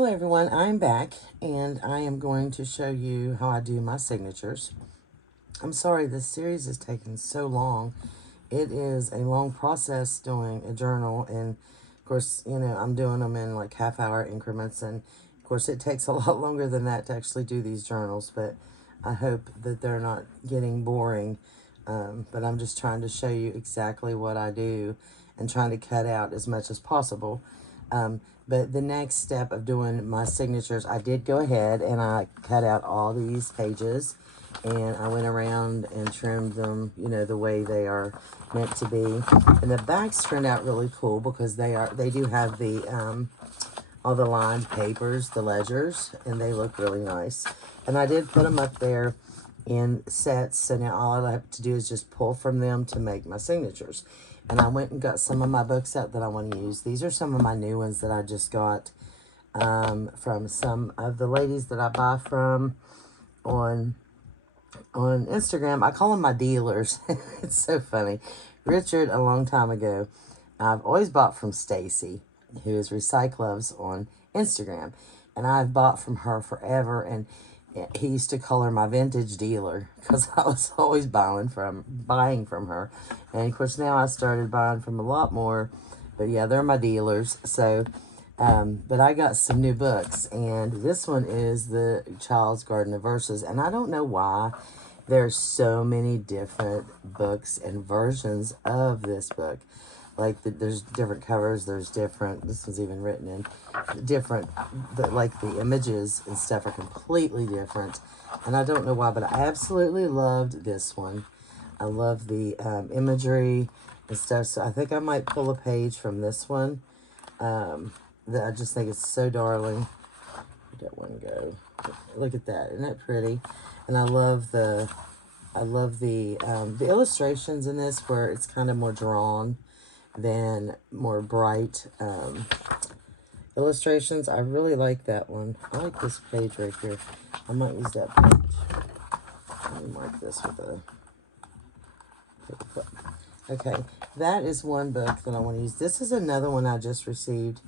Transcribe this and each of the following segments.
Hello everyone, I'm back and I am going to show you how I do my signatures. I'm sorry this series is taking so long. It is a long process doing a journal, and of course, you know, I'm doing them in like half-hour increments, and of course it takes a lot longer than that to actually do these journals, but I hope that they're not getting boring. But I'm just trying to show you exactly what I do and trying to cut out as much as possible. But the next step of doing my signatures, I did go ahead and I cut out all these pages and I went around and trimmed them, you know, the way they are meant to be. And the backs turned out really cool because they do have the, all the lined papers, the ledgers, and they look really nice. And I did put them up there in sets, so now all I have to do is just pull from them to make my signatures. And I went and got some of my books out that I want to use. These are some of my new ones that I just got from some of the ladies that I buy from on Instagram. I call them my dealers. It's so funny. Richard, a long time ago, I've always bought from Stacy, who is Recycloves on Instagram. And I've bought from her forever, and he used to call her my vintage dealer because I was always buying from her. And of course now I started buying from a lot more, but yeah, they're my dealers. So but I got some new books, and this one is the Child's Garden of Verses, and I don't know why there's so many different books and versions of this book. Like, there's different covers, there's different, this one's even written in different, like the images and stuff are completely different. And I don't know why, but I absolutely loved this one. I love the imagery and stuff, so I think I might pull a page from this one. That I just think it's so darling. Where'd that one go? Look at that, isn't that pretty? And I love the illustrations in this, where it's kind of more drawn than more bright illustrations. I really like that one. I like this page right here. I might use that page. Let me mark this with a... Okay, that is one book that I want to use. This is another one I just received.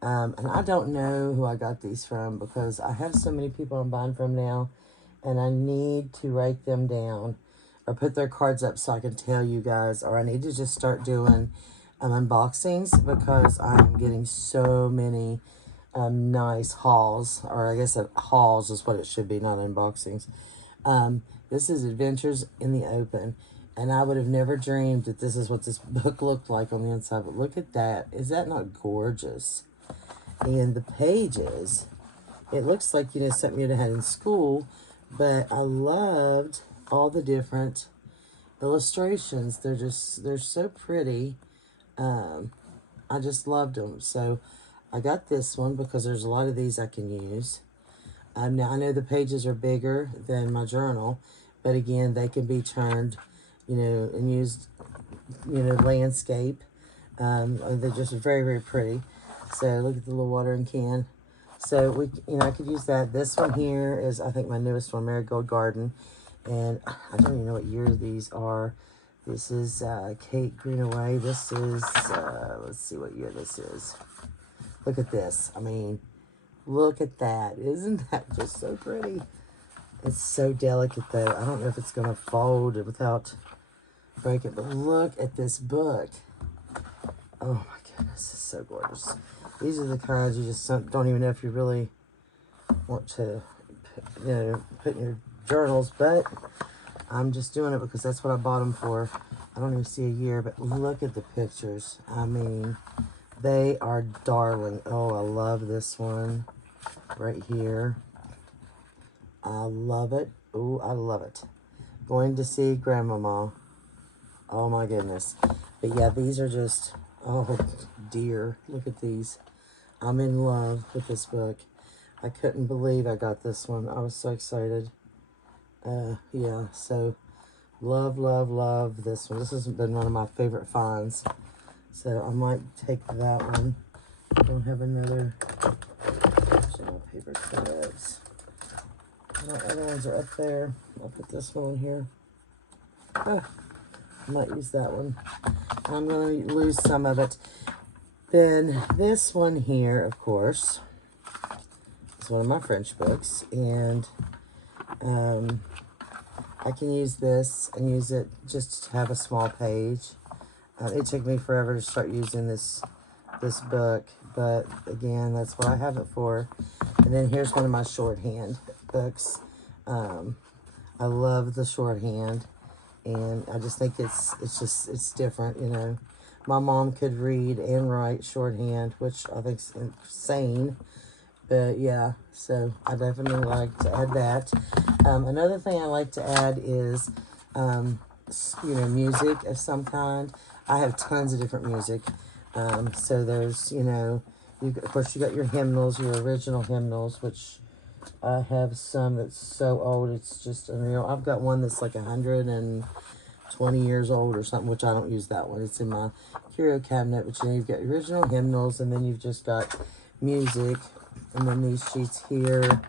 And I don't know who I got these from because I have so many people I'm buying from now, and I need to write them down or put their cards up so I can tell you guys, or I need to just start doing unboxings because I'm getting so many nice hauls, or I guess hauls is what it should be, not unboxings. This is Adventures in the Open, and I would have never dreamed that this is what this book looked like on the inside, but look at that. Is that not gorgeous? And the pages, it looks like, you know, something you'd have had in school, but I loved all the different illustrations. They're so pretty. I just loved them. So I got this one because there's a lot of these I can use. Now I know the pages are bigger than my journal, but again, they can be turned, you know, and used, you know, landscape. They're just very, very pretty. So look at the little watering can. So I could use that. This one here is, I think, my newest one, Marigold Garden. And I don't even know what year these are. This is Kate Greenaway. This is, let's see what year this is. Look at this. I mean, look at that. Isn't that just so pretty? It's so delicate, though. I don't know if it's going to fold without breaking, but look at this book. Oh, my goodness. It's so gorgeous. These are the kinds you just don't even know if you really want to, you know, put in your journals, but I'm just doing it because that's what I bought them for. I don't even see a year, but look at the pictures. I mean, they are darling. Oh, I love this one right here. I love it. Oh, I love it. Going to see Grandmama. Oh, my goodness. But, yeah, these are just, oh, dear. Look at these. I'm in love with this book. I couldn't believe I got this one. I was so excited. Yeah, so love, love, love this one. This has been one of my favorite finds. So I might take that one. I don't have another paper clips. My other ones are up there. I'll put this one here. I might use that one. I'm going to lose some of it. Then this one here, of course, It's one of my French books, and I can use this and use it just to have a small page. It took me forever to start using this book, but again, that's what I have it for. And then here's one of my shorthand books. I love the shorthand, and I just think it's different, you know. My mom could read and write shorthand, which I think's insane. But yeah, so I definitely like to add that. Another thing I like to add is, you know, music of some kind. I have tons of different music. So there's, you know, of course you got your hymnals, your original hymnals, which I have some that's so old it's just unreal. I've got one that's like 120 years old or something, which I don't use that one. It's in my curio cabinet, but you know, you've got original hymnals, and then you've just got music. And then these sheets here,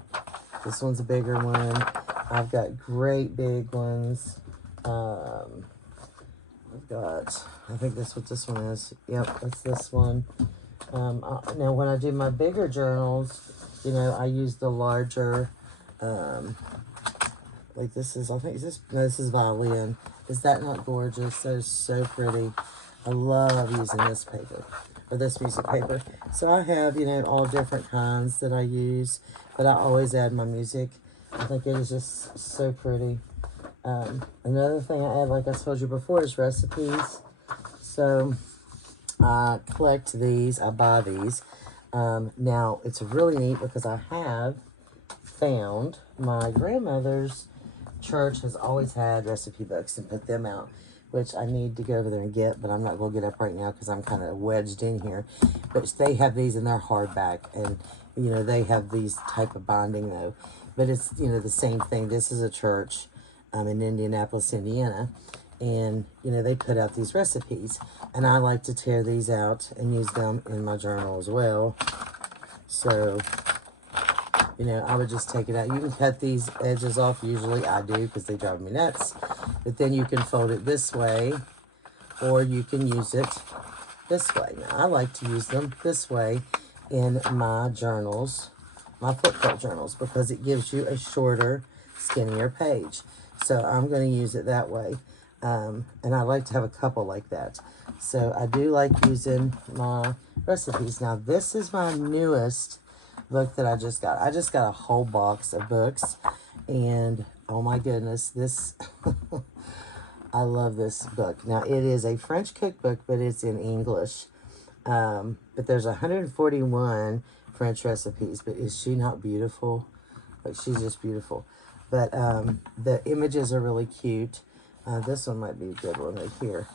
this one's a bigger one. I've got great big ones. I've got, I think that's what this one is. Yep, that's this one. Now when I do my bigger journals, you know, I use the larger, like this is, I think, this is violin. Is that not gorgeous? That is so pretty. I love using this paper, or this music paper. So I have, you know, all different kinds that I use, but I always add my music. I think it is just so pretty. Another thing I add, like I told you before, is recipes. So I collect these, I buy these. Now, it's really neat because I have found my grandmother's church has always had recipe books and put them out, which I need to go over there and get, but I'm not going to get up right now because I'm kind of wedged in here. But they have these in their hardback, and, you know, they have these type of binding, though. But it's, you know, the same thing. This is a church in Indianapolis, Indiana, and, you know, they put out these recipes, and I like to tear these out and use them in my journal as well. So, you know, I would just take it out. You can cut these edges off. Usually I do because they drive me nuts. But then you can fold it this way, or you can use it this way. Now, I like to use them this way in my journals, my flip chart journals, because it gives you a shorter, skinnier page. So I'm going to use it that way. And I like to have a couple like that. So I do like using my recipes. Now, this is my newest book that I just got. I just got a whole box of books, and oh my goodness, this I love this book. Now, it is a French cookbook, but it's in English. But there's 141 French recipes. But is she not beautiful? Like, she's just beautiful. But the images are really cute. This one might be a good one right here.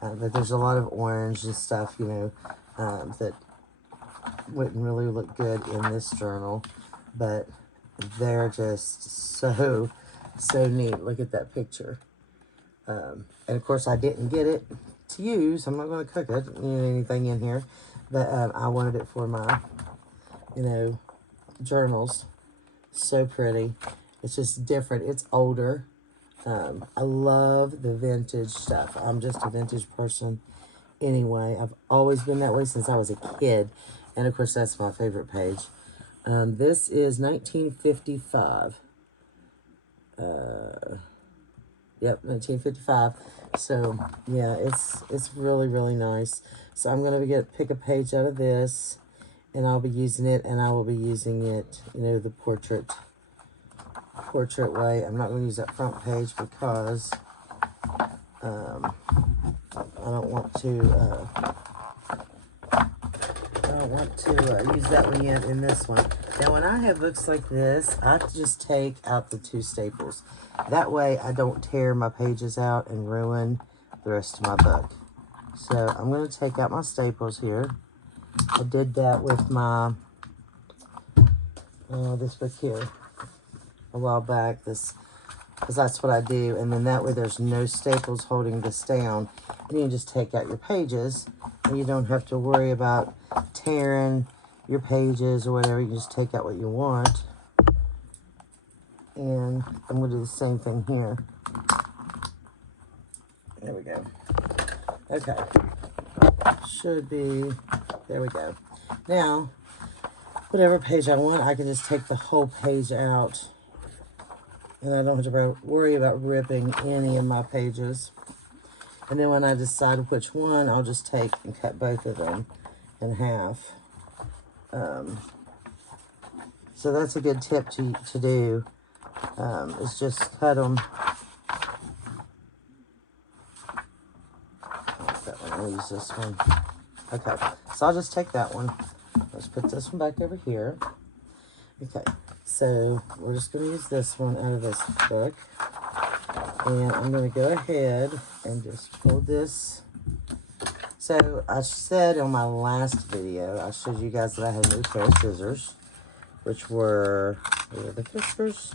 But there's a lot of orange and stuff, you know, that wouldn't really look good in this journal. But they're just so neat. Look at that picture. And of course, I didn't get it to use. I'm not going to cook it, anything in here. But I wanted it for my, you know, journals. So pretty. It's just different. It's older. I love the vintage stuff. I'm just a vintage person anyway. I've always been that way since I was a kid. And of course, that's my favorite page. This is 1955. Yep, 1955. So yeah, it's really, really nice. So I'm gonna pick a page out of this, and I'll be using it, and I will be using it, you know, the portrait way. I'm not going to use that front page because I don't want to use that one yet in this one. Now, when I have books like this, I just take out the two staples. That way, I don't tear my pages out and ruin the rest of my book. So, I'm going to take out my staples here. I did that with my, this book here a while back, because that's what I do, and then that way there's no staples holding this down, and you can just take out your pages, and you don't have to worry about tearing your pages or whatever. You just take out what you want, and I'm going to do the same thing here. There we go. Okay. Should be, there we go. Now, whatever page I want. I can just take the whole page out, and I don't have to worry about ripping any of my pages. And then when I decide which one, I'll just take and cut both of them in half. So that's a good tip to do, is just cut them. I'll use this one. Okay, so I'll just take that one. Let's put this one back over here. Okay, so we're just going to use this one out of this book. And I'm going to go ahead and just fold this. So I said on my last video, I showed you guys that I had a new pair of scissors, which were the Fiskars.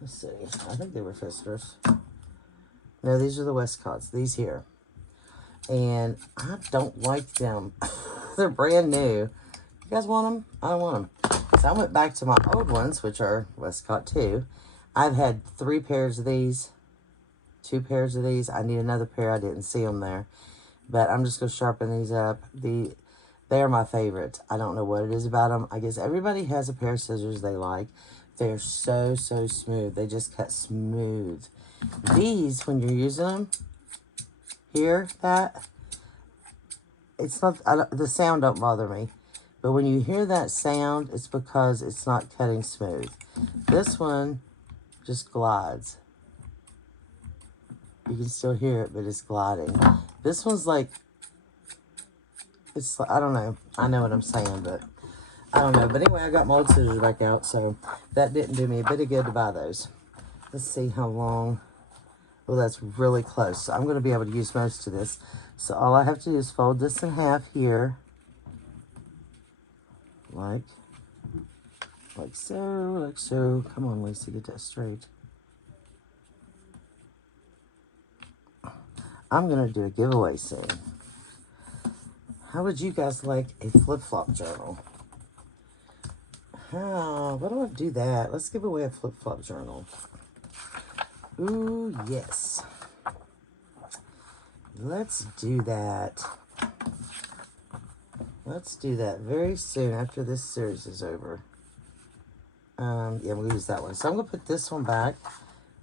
Let's see, I think they were Fiskars. No, these are the Westcotts, these here. And I don't like them. They're brand new. You guys want them? I don't want them. So I went back to my old ones, which are Westcott too. I've had 3 pairs of these, 2 pairs of these. I need another pair. I didn't see them there. But I'm just going to sharpen these up. They are my favorites. I don't know what it is about them. I guess everybody has a pair of scissors they like. They're so, so smooth. They just cut smooth. These, when you're using them, hear that? It's not, the sound don't bother me. But when you hear that sound, it's because it's not cutting smooth. This one just glides. You can still hear it, but it's gliding. This one's like, it's, I don't know. I know what I'm saying, but I don't know. But anyway, I got my old scissors back out, so that didn't do me a bit of good to buy those. Let's see how long. Well, that's really close. So I'm going to be able to use most of this. So all I have to do is fold this in half here. Like so, like so. Come on, Lisa, get that straight. I'm going to do a giveaway soon. How would you guys like a flip-flop journal? Why do I do that? Let's give away a flip-flop journal. Ooh, yes. Let's do that. Let's do that very soon after this series is over. Yeah, we'll use that one. So I'm going to put this one back.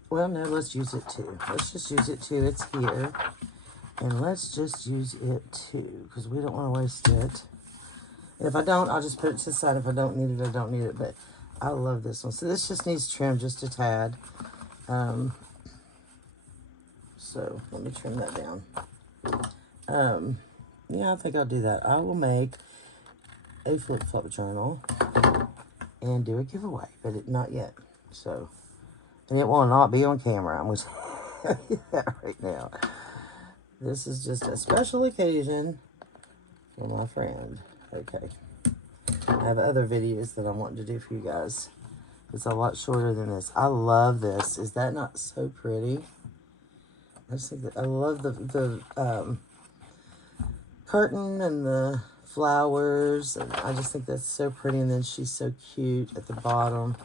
Well, no, let's use it too. Let's just use it too. It's here. And let's just use it too, because we don't want to waste it. And if I don't, I'll just put it to the side. If I don't need it, I don't need it. But I love this one. So this just needs trim just a tad. So let me trim that down. Yeah, I think I'll do that. I will make a flip-flop journal and do a giveaway, but not yet. So, and it will not be on camera. I'm going to tell you that right now. This is just a special occasion for my friend. Okay. I have other videos that I want to do for you guys. It's a lot shorter than this. I love this. Is that not so pretty? I just think that I love the curtain and the flowers. And I just think that's so pretty. And then she's so cute at the bottom.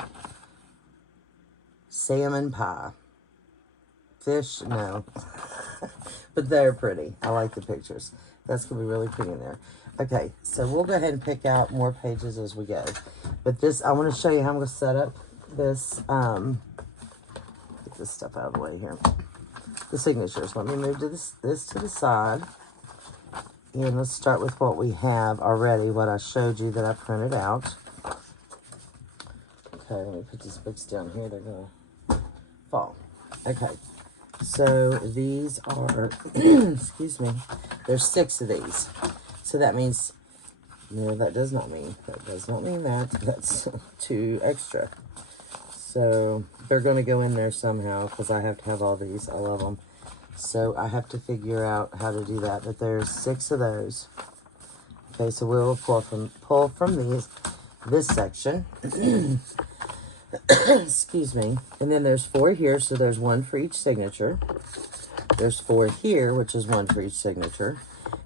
Salmon pie. Fish, no. But they're pretty. I like the pictures. That's going to be really pretty in there. Okay, so we'll go ahead and pick out more pages as we go. But this, I want to show you how I'm going to set up this, get this stuff out of the way here. The signatures. Let me move to this to the side. And let's start with what we have already, what I showed you that I printed out. Okay, let me put these books down here. They're going to fall. Okay. So these are, excuse me, there's 6 of these. So that means, no, that does not mean that. That's 2 extra. So they're going to go in there somehow because I have to have all these. I love them. So I have to figure out how to do that. But there's 6 of those. Okay, so we'll pull from this section. Excuse me. And then there's 4 here, so there's 1 for each signature. There's 4 here, which is 1 for each signature.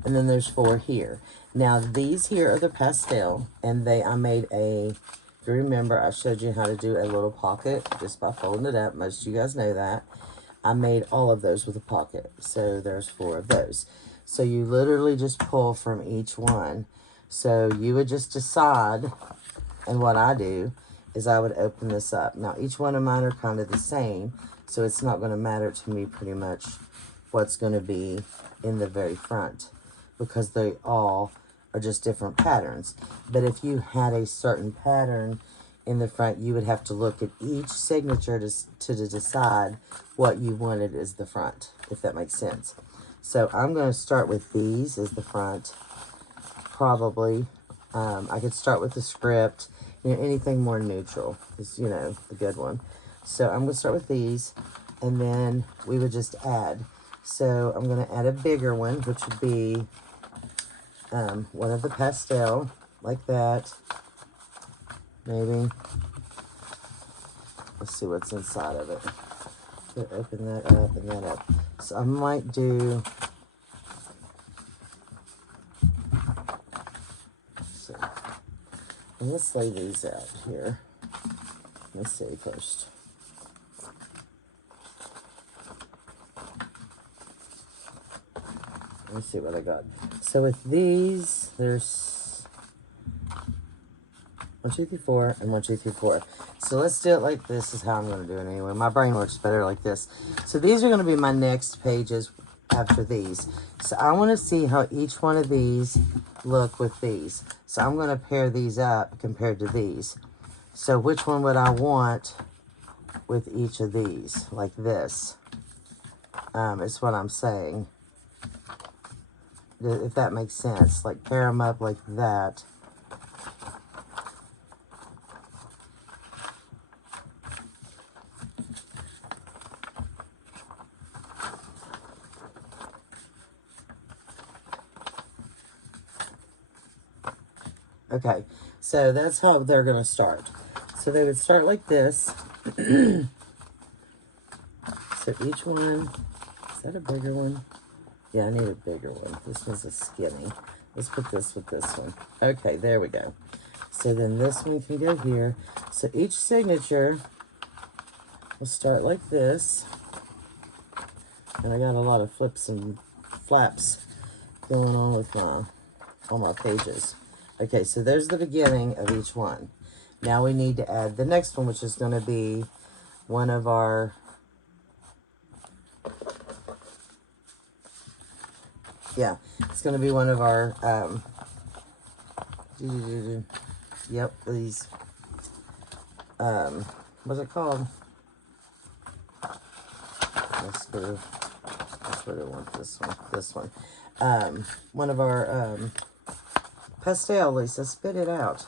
And then there's 4 here. Now, these here are the pastel, and I made if you remember, I showed you how to do a little pocket just by folding it up. Most of you guys know that. I made all of those with a pocket. So there's 4 of those. So you literally just pull from each one. So you would just decide, and what I do is I would open this up. Now, each one of mine are kind of the same, so it's not going to matter to me pretty much what's going to be in the very front, because they all are just different patterns. But if you had a certain pattern in the front, you would have to look at each signature to decide what you wanted as the front, if that makes sense. So I'm going to start with these as the front, probably. I could start with the script. You know, anything more neutral is, you know, a good one. So I'm going to start with these, and then we would just add. So I'm going to add a bigger one, which would be one of the pastel, like that. Maybe. Let's see what's inside of it. So open that up and that up. So I might do... So, and let's lay these out here. Let's see first. Let me see what I got. So with these, there's 1, 2, 3, 4, and 1, 2, 3, 4. So let's do it like this. Is how I'm going to do it anyway. My brain works better like this. So these are going to be my next pages after these. So I want to see how each one of these look with these. So I'm going to pair these up compared to these. So which one would I want with each of these? Like this. Is what I'm saying. If that makes sense. Like pair them up like that. Okay, so that's how they're going to start. So they would start like this. So each one, is that a bigger one? Yeah, I need a bigger one. This one's a skinny. Let's put this with this one. Okay, there we go. So then this one can go here. So each signature will start like this. And I got a lot of flips and flaps going on with on my pages. Okay, so there's the beginning of each one. Now we need to add the next one, which is going to be one of our... Yeah, it's going to be one of our... Yep, these... What's it called? Let's go... That's what I want, this one. This one. One of our... pastel, Lisa, spit it out.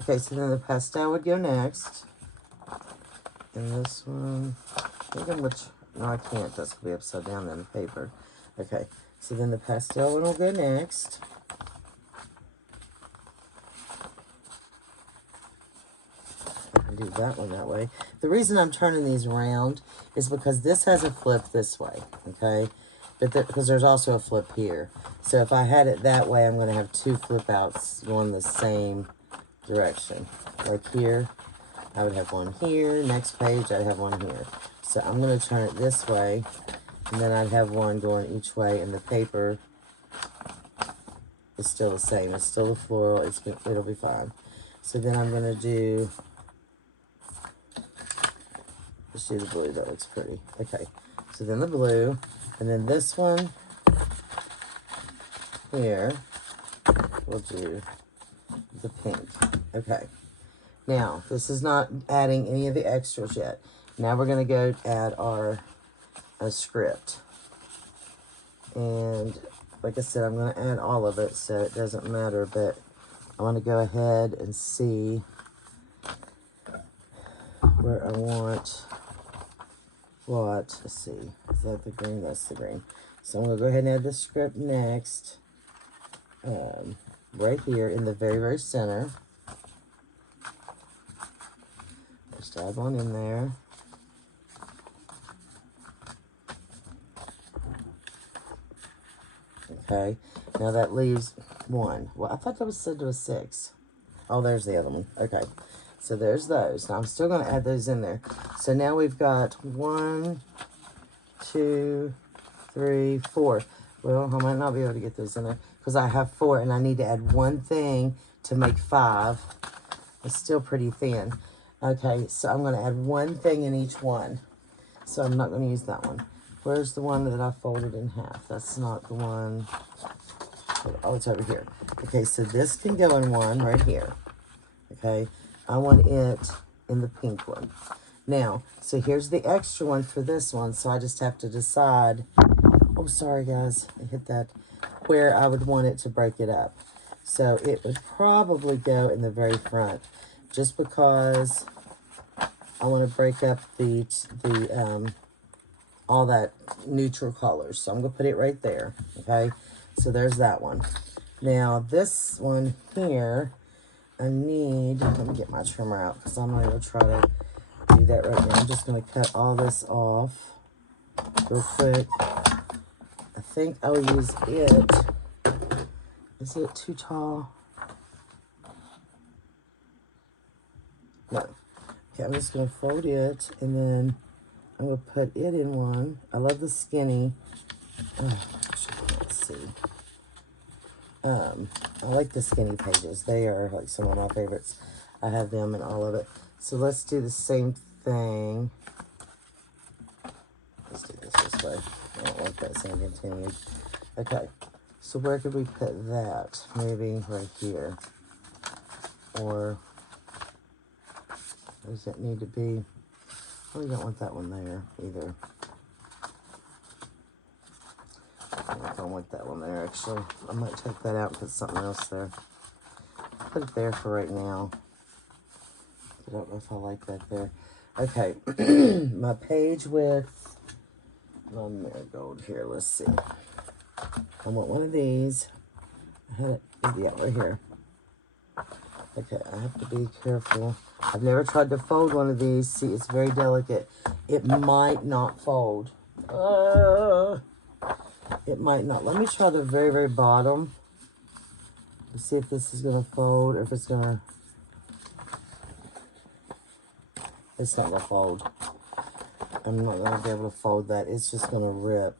Okay, so then the pastel would go next. And this one, no, I can't. That's going to be upside down in the paper. Okay, so then the pastel one will go next. I can do that one that way. The reason I'm turning these around is because this has a flip this way, okay? But because there's also a flip here. So if I had it that way, I'm going to have two flip outs going the same direction. Like here, I would have one here. Next page, I'd have one here. So I'm going to turn it this way, and then I'd have one going each way, and the paper is still the same. It's still a floral. It'll be fine. So then I'm going to do... Let's do the blue. That looks pretty. Okay. So then the blue. And then this one here, we'll do the pink. Okay. Now, this is not adding any of the extras yet. Now we're going to go add our script. And like I said, I'm going to add all of it, so it doesn't matter. But I want to go ahead and see where I want... What? Let's see. Is that the green? That's the green. So I'm going to go ahead and add the script next. Right here in the very, very center. Just add one in there. Okay. Now that leaves one. Well, I thought that was said to a 6. Oh, there's the other one. Okay. So there's those. Now I'm still going to add those in there. So now we've got 1, 2, 3, 4. Well, I might not be able to get those in there because I have 4 and I need to add 1 thing to make 5. It's still pretty thin. Okay, so I'm going to add 1 thing in each one. So I'm not going to use that one. Where's the one that I folded in half? That's not the one. Oh, it's over here. Okay, so this can go in one right here. Okay, I want it in the pink one. Now, so here's the extra one for this one. So I just have to decide. Oh, sorry, guys. I hit that. Where I would want it to break it up. So it would probably go in the very front. Just because I want to break up the all that neutral colors. So I'm going to put it right there, okay? So there's that one. Now, this one here, I need, let me get my trimmer out because I'm not going to try to do that right now. I'm just going to cut all this off real quick. I think I'll use it. Is it too tall? No. Okay, I'm just going to fold it, and then I'm going to put it in one. I love the skinny. Oh, let's see. I like the skinny pages. They are like some of my favorites. I have them in all of it. So let's do the same thing. Let's do this way. I don't like that same continued. Okay, so where could we put that? Maybe right here. Or does it need to be? Oh, we don't want that one there either. I don't want that one there, actually. I might take that out and put something else there. Put it there for right now. I don't know if I like that there. Okay, my page with my marigold here. Let's see. I want one of these. I had it, yeah, right here. Okay, I have to be careful. I've never tried to fold one of these. See, it's very delicate. It might not fold. It might not. Let me try the very, very bottom. Let's see if this is going to fold, or if it's going to... It's not going to fold. I'm not going to be able to fold that. It's just going to rip.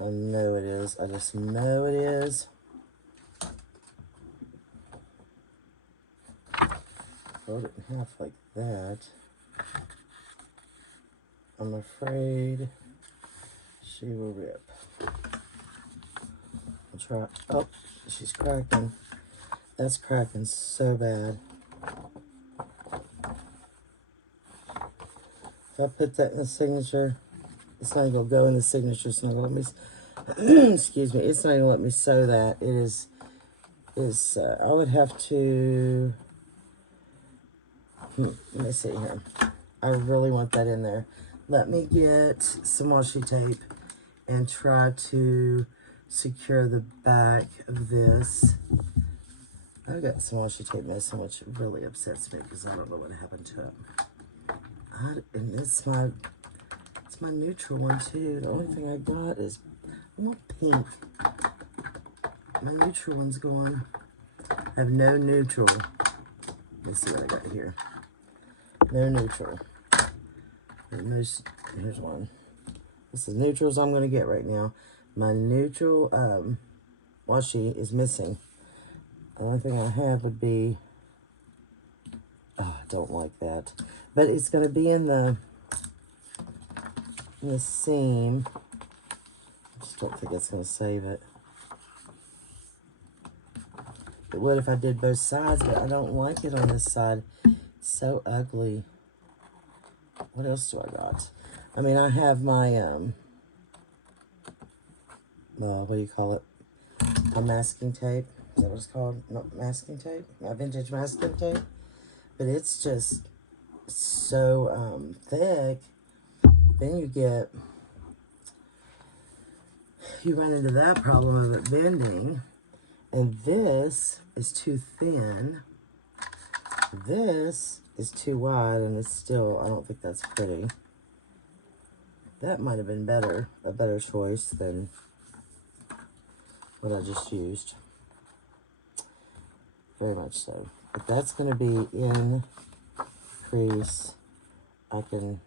I know it is. I just know it is. Fold it in half like that. I'm afraid she will rip. I'll try. Oh, she's cracking. That's cracking so bad. If I put that in the signature, it's not going to go in the signature. It's not going to let me, excuse me, it's not going to let me sew that. It is, I would have to, let me see here. I really want that in there. Let me get some washi tape and try to secure the back of this. I've got some washi tape missing, which really upsets me because I don't know what happened to it. And it's my neutral one too. The only thing I got is, I want pink. My neutral one's gone. I have no neutral. Let's see what I got here. No neutral. Here's one. This is neutrals I'm going to get right now. My neutral washi is missing. The only thing I have would be, oh, I don't like that. But it's going to be in the seam. I just don't think it's going to save it. It would if I did both sides, but I don't like it on this side. It's so ugly. What else do I got? I mean, I have my, well, what do you call it? My masking tape. Is that what it's called? Not masking tape? My vintage masking tape. But it's just so thick. Then you run into that problem of it bending. And this is too thin. This is too wide, and it's still, I don't think that's pretty. That might have been better, a better choice than what I just used. Very much so. But that's going to be in crease. I can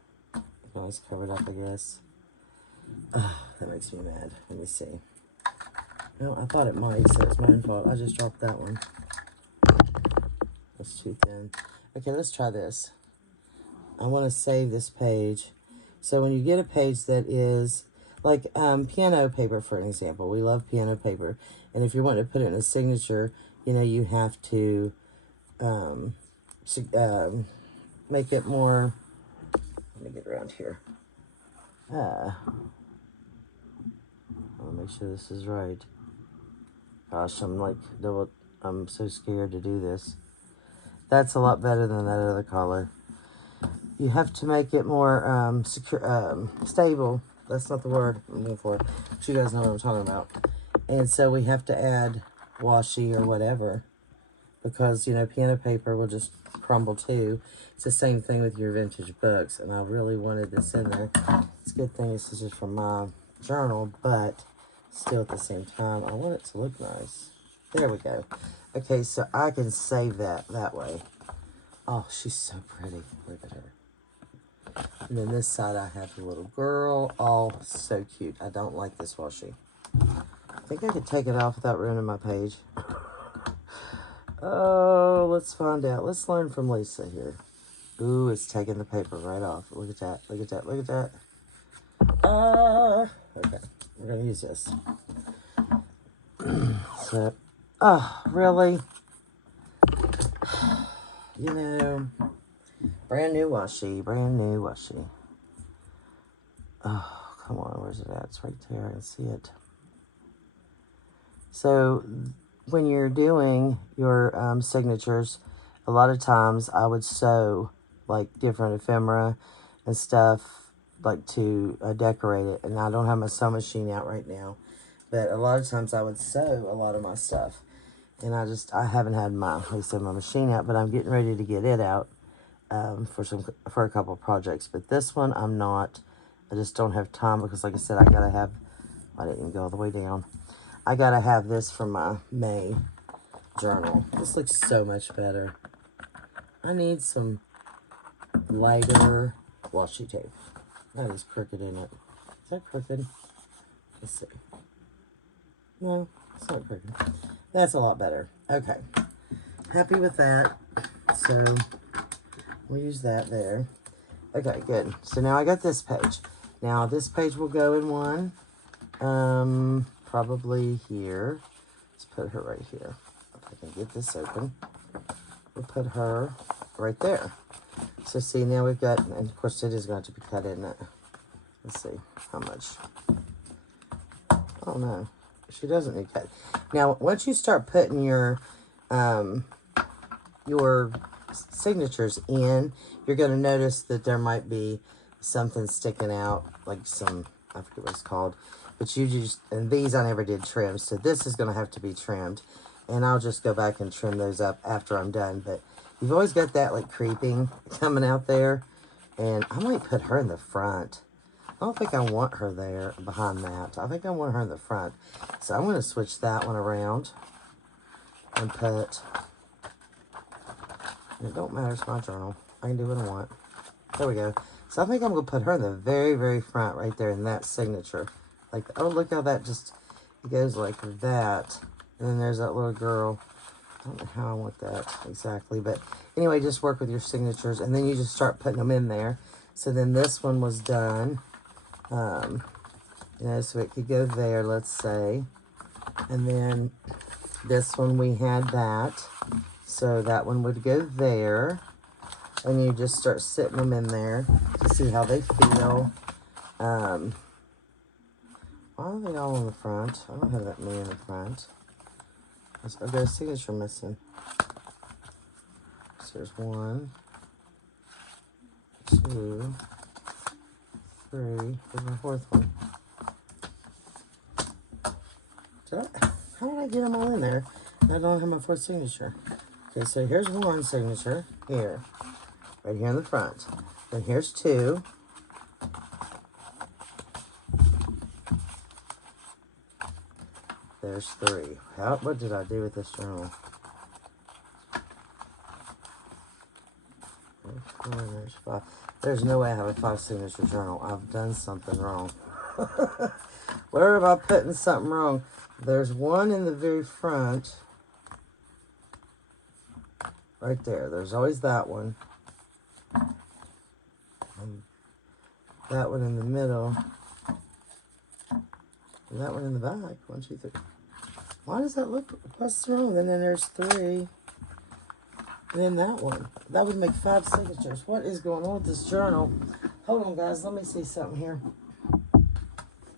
always cover it up, I guess. Oh, that makes me mad. Let me see. No, I thought it might, so it's my own fault. I just dropped that one. That's too thin. Okay, let's try this. I want to save this page. So when you get a page that is like piano paper, for an example, we love piano paper. And if you want to put it in a signature, you know, you have to make it more. Let me get around here. I'll make sure this is right. Gosh, I'm so scared to do this. That's a lot better than that other color. You have to make it more secure, stable. That's not the word I'm looking for. But you guys know what I'm talking about. And so we have to add washi or whatever, because, you know, piano paper will just crumble too. It's the same thing with your vintage books, and I really wanted this in there. It's a good thing this is just from my journal, but still at the same time, I want it to look nice. There we go. Okay, so I can save that way. Oh, she's so pretty. Look at her. And then this side I have the little girl. Oh, so cute. I don't like this washi. I think I could take it off without ruining my page. Oh, let's find out. Let's learn from Lisa here. Ooh, it's taking the paper right off. Look at that. Look at that. Look at that. Okay. We're going to use this. So, oh, really? You know, brand new washi. Brand new washi. Oh, come on. Where's it at? It's right there. I can see it. So, when you're doing your signatures, a lot of times I would sew like different ephemera and stuff like to decorate it. And I don't have my sewing machine out right now, but a lot of times I would sew a lot of my stuff. And I haven't had my machine out, but I'm getting ready to get it out for a couple of projects. But this one I'm not. I just don't have time because, like I said, I didn't even go all the way down. I gotta have this for my May journal. This looks so much better. I need some lighter washi tape. That is crooked in it. Is that crooked? Let's see. No, it's not crooked. That's a lot better. Okay. Happy with that. So we'll use that there. Okay, good. So now I got this page. Now this page will go in one. Probably here. Let's put her right here. If I can get this open. We'll put her right there. So see, now we've got, and of course it is going to be cut in it. Let's see how much. Oh no, she doesn't need cut. Now, once you start putting your signatures in, you're going to notice that there might be something sticking out, like some, I forget what it's called. But and these I never did trim, so this is going to have to be trimmed. And I'll just go back and trim those up after I'm done. But you've always got that like creeping coming out there. And I might put her in the front. I don't think I want her there behind that. I think I want her in the front. So I'm going to switch that one around and put, it don't matter, it's my journal. I can do what I want. There we go. So I think I'm going to put her in the very, very front right there in that signature. Like, oh, look how that just, it goes like that. And then there's that little girl. I don't know how I want that exactly. But anyway, just work with your signatures. And then you just start putting them in there. So then this one was done. You know, so it could go there, let's say. And then this one, we had that. So that one would go there. And you just start sitting them in there to see how they feel. Why are they all in the front? I don't have that many in the front. I've got a signature missing. So there's 1, 2, 3. Where's my 4th one? How did I get them all in there? I don't have my 4th signature. Okay, so here's 1 signature. Here. Right here in the front. Then here's 2. There's 3. What did I do with this journal? There's 4, there's 5. There's no way I have a 5 signature journal. I've done something wrong. Where am I putting something wrong? There's one in the very front. Right there. There's always that one. And that one in the middle. And that one in the back. 1, 2, 3. Why does that look? What's wrong? And then there's 3. And then that one. That would make 5 signatures. What is going on with this journal? Hold on, guys. Let me see something here.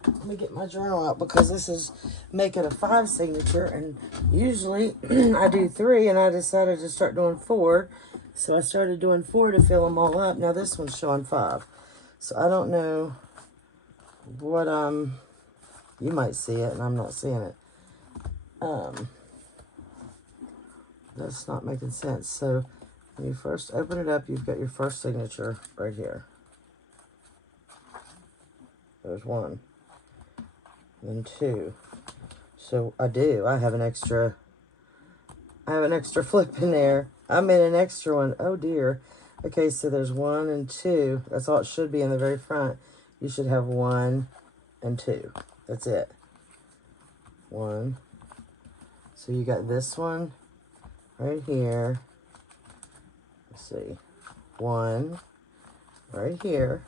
Let me get my journal out because this is making a 5 signature. And usually I do 3, and I decided to start doing 4. So I started doing 4 to fill them all up. Now this one's showing 5. So I don't know what you might see it, and I'm not seeing it. That's not making sense. So when you first open it up, you've got your first signature right here. There's 1. And 2. So I have an extra flip in there. I made an extra one. Oh dear. Okay, so there's 1 and 2. That's all it should be in the very front. You should have 1 and 2. That's it. 1. So you got this one right here. Let's see. 1 right here.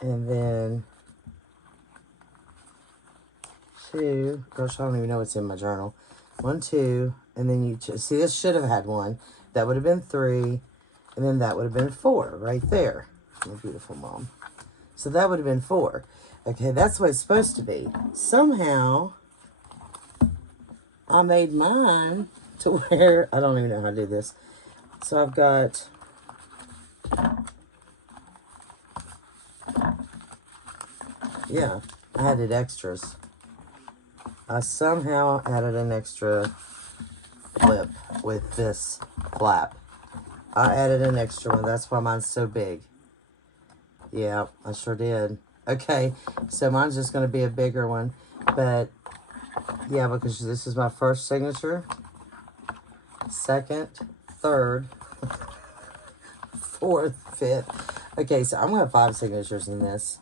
And then 2. Gosh, I don't even know what's in my journal. 1, 2. And then you see, this should have had 1. That would have been 3. And then that would have been 4 right there. My beautiful mom. So that would have been 4. Okay, that's what it's supposed to be. Somehow, I made mine to where, I don't even know how to do this. So I've got, yeah, I added extras. I somehow added an extra flip with this flap. I added an extra one. That's why mine's so big. Yeah, I sure did. Okay, so mine's just going to be a bigger one. But, yeah, because this is my first signature. Second, third, fourth, fifth. Okay, so I'm going to have 5 signatures in this.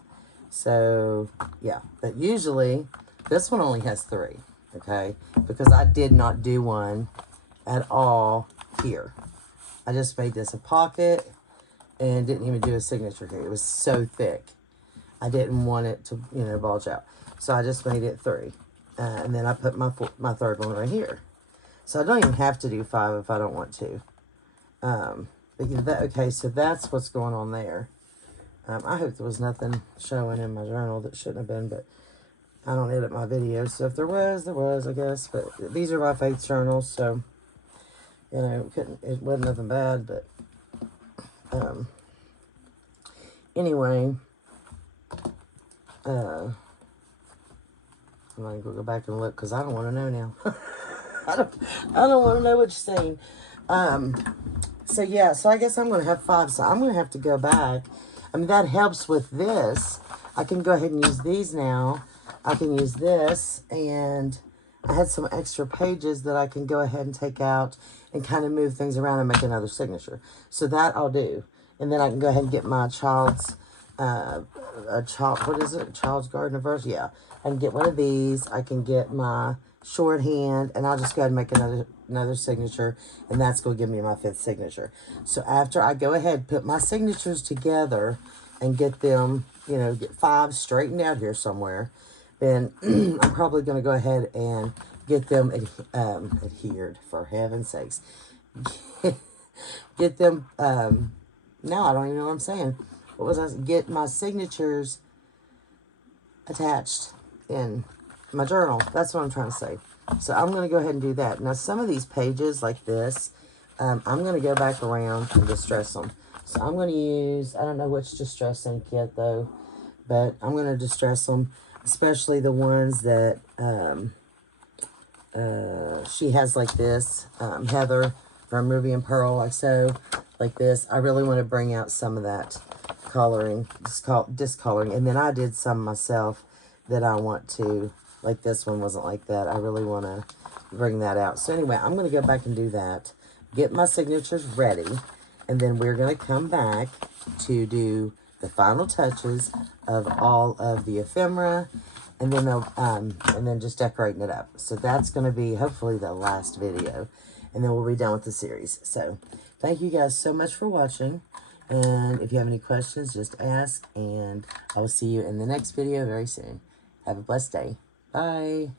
So, yeah. But usually, this one only has 3. Okay? Because I did not do one at all here. I just made this a pocket and didn't even do a signature here. It was so thick. I didn't want it to, you know, bulge out. So I just made it 3. And then I put my third one right here. So I don't even have to do 5 if I don't want to. But yeah, okay, so that's what's going on there. I hope there was nothing showing in my journal that shouldn't have been, but I don't edit my videos. So if there was, I guess. But these are my faith journals, so, you know, it wasn't nothing bad, but anyway, I'm going to go back and look because I don't want to know now. I don't want to know what you're saying. So yeah, so I guess I'm going to have 5. So I'm going to have to go back. I mean, that helps with this. I can go ahead and use these now. I can use this, and I had some extra pages that I can go ahead and take out and kind of move things around and make another signature. So that I'll do. And then I can go ahead and get my child's, what is it? Child's Garden of Verse? Yeah. I can get one of these. I can get my shorthand, and I'll just go ahead and make another signature, and that's going to give me my 5th signature. So after I go ahead, put my signatures together and get them, you know, get 5 straightened out here somewhere, then I'm probably going to go ahead and get them adhered, for heaven's sakes. Get them, now I don't even know what I'm saying. What was I? Get my signatures attached in my journal. That's what I'm trying to say. So I'm going to go ahead and do that. Now, some of these pages like this, I'm going to go back around and distress them. So I'm going to use, I don't know which distress ink yet, though, but I'm going to distress them, especially the ones that she has like this, Heather from Ruby and Pearl, like so, like this. I really want to bring out some of that coloring, discoloring, and then I did some myself that I want to, like this one wasn't like that. I really want to bring that out. So anyway, I'm going to go back and do that, get my signatures ready, and then we're going to come back to do the final touches of all of the ephemera, and then and then just decorating it up. So that's going to be hopefully the last video, and then we'll be done with the series. So thank you guys so much for watching, and if you have any questions, just ask, and I will see you in the next video very soon. Have a blessed day. Bye.